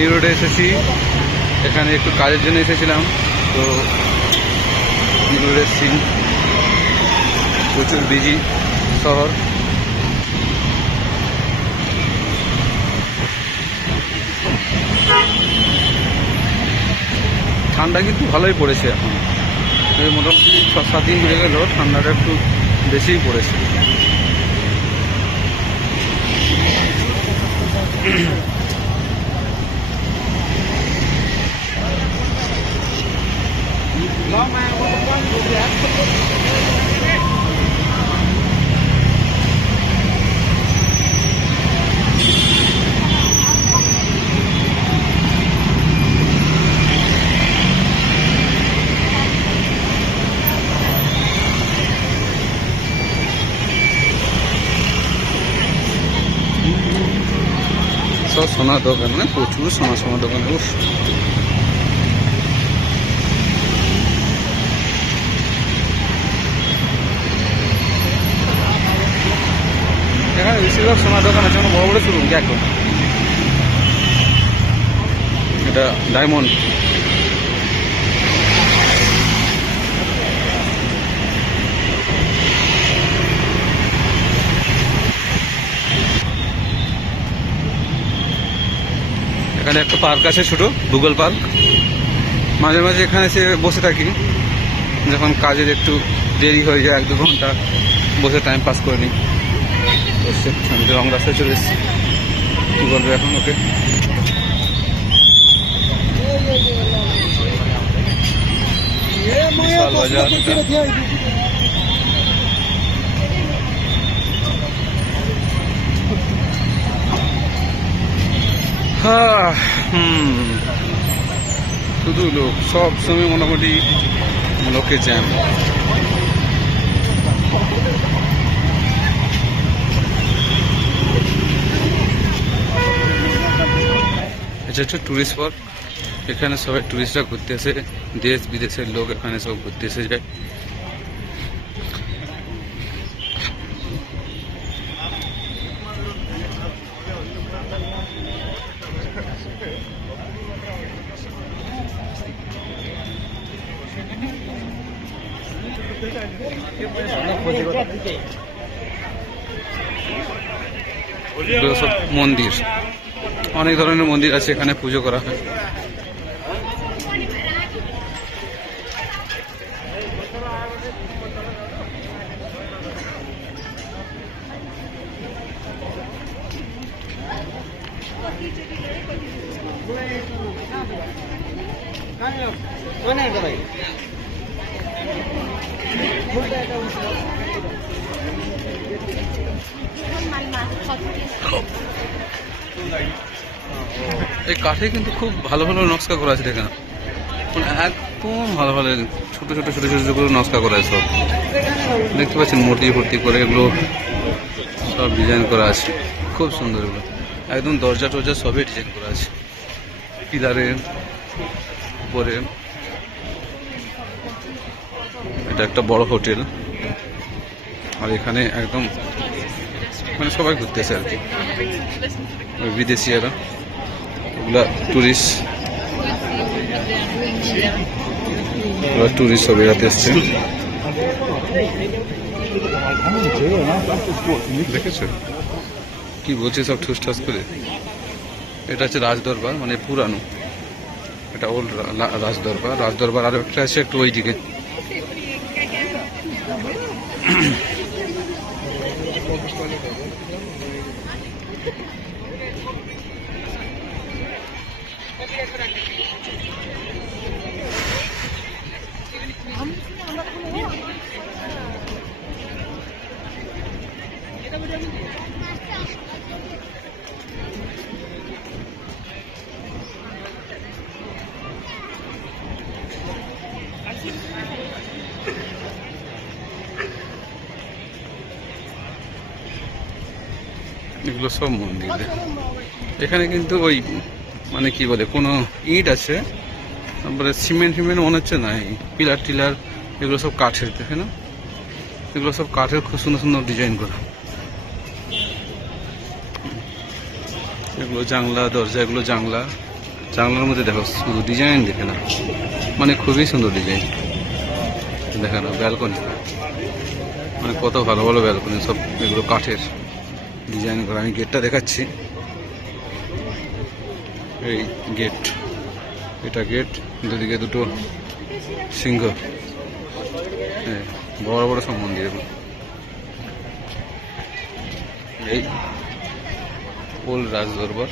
New রোডে এসেছি, এখানে একটু কাজের জন্য এসেছিলাম। তো নিউ রোডে এসেছি, প্রচুর বিজি শহর। ঠান্ডা কিন্তু ভালোই পড়েছে এখন, মোটামুটি 6-7 দিন হয়ে গেল, ঠান্ডাটা একটু বেশিই পড়েছে। সব সোনার দোকান, মানে প্রচুর সোনার দোকান। উফ, এখানে বেশিরভাগ সোনার দোকান আছে, বড় বড় শোরুম। দেখো এটা ডায়মন্ড। এখানে একটা পার্ক আছে ছোট, গুগল পার্ক। মাঝে মাঝে এখানে এসে বসে থাকি, যখন কাজের একটু দেরি হয়ে যায়, 1-2 ঘন্টা বসে টাইম পাস করে নিই। তো রং রাস্তায় চলে এসেছি, কী বলবে এখন ওকে। বিশাল বাজার। শুধু লোক, সব সময় মোটামুটি লোকের জ্যাম। এটা হচ্ছে টুরিস্ট স্পট, এখানে সবাই টুরিস্টরা ঘুরতে আসে, দেশ বিদেশের লোক এখানে সব ঘুরতে এসে যায়। এগুলো সব মন্দির, অনেক ধরনের মন্দির আছে, এখানে পুজো করা হয়। এই কাঠে কিন্তু খুব ভালো ভালো নকশা করা আছে, দেখেন একদম ভালো ভালো ছোট ছোট ছোট ছোট করে নকশা করা আছে সব। দেখতে পাচ্ছেন মূর্তি ভর্তি করে এগুলো সব ডিজাইন করা আছে, খুব সুন্দর। এগুলো একদম দরজা টরজা সবই ডিজাইন করা আছে পিলারের উপরে। এটা একটা বড় হোটেল, আর এখানে একদম মানে সবাই ঘুরতেছে আর কি, বিদেশিয়ারা, ওগুলা টুরিস্ট সব বেড়াতে এসছে। দেখেছো কি বলছে সব ঠুসঠাস করে। এটা হচ্ছে রাজদরবার, মানে পুরানো, এটা ওল্ড রাজদরবার। আর একটা আছে একটু ওইদিকে। এগুলো সব মন্দির। এখানে কিন্তু ওই মানে কি বলে কোনো ইট আছে, তারপরে সিমেন্ট মনে হচ্ছে না, পিলার টিলার এগুলো সব কাঠের। দেখে না, এগুলো সব কাঠের, খুব সুন্দর সুন্দর ডিজাইন করা। এগুলো জানলা দরজা, এগুলো জানলা, জানলার মধ্যে দেখো শুধু ডিজাইন দেখে না, মানে খুবই সুন্দর ডিজাইন দেখে না। ব্যালকনি মানে কত ভালো ভালো ব্যালকনি, সব এগুলো কাঠের ডিজাইন করা। আমি গেটটা দেখাচ্ছি, এই গেট, এটা গেট, দুদিকে দুটো সিংহ, হ্যাঁ বড় বড় সব মন্দির। এই ওল্ড রাজ দরবার,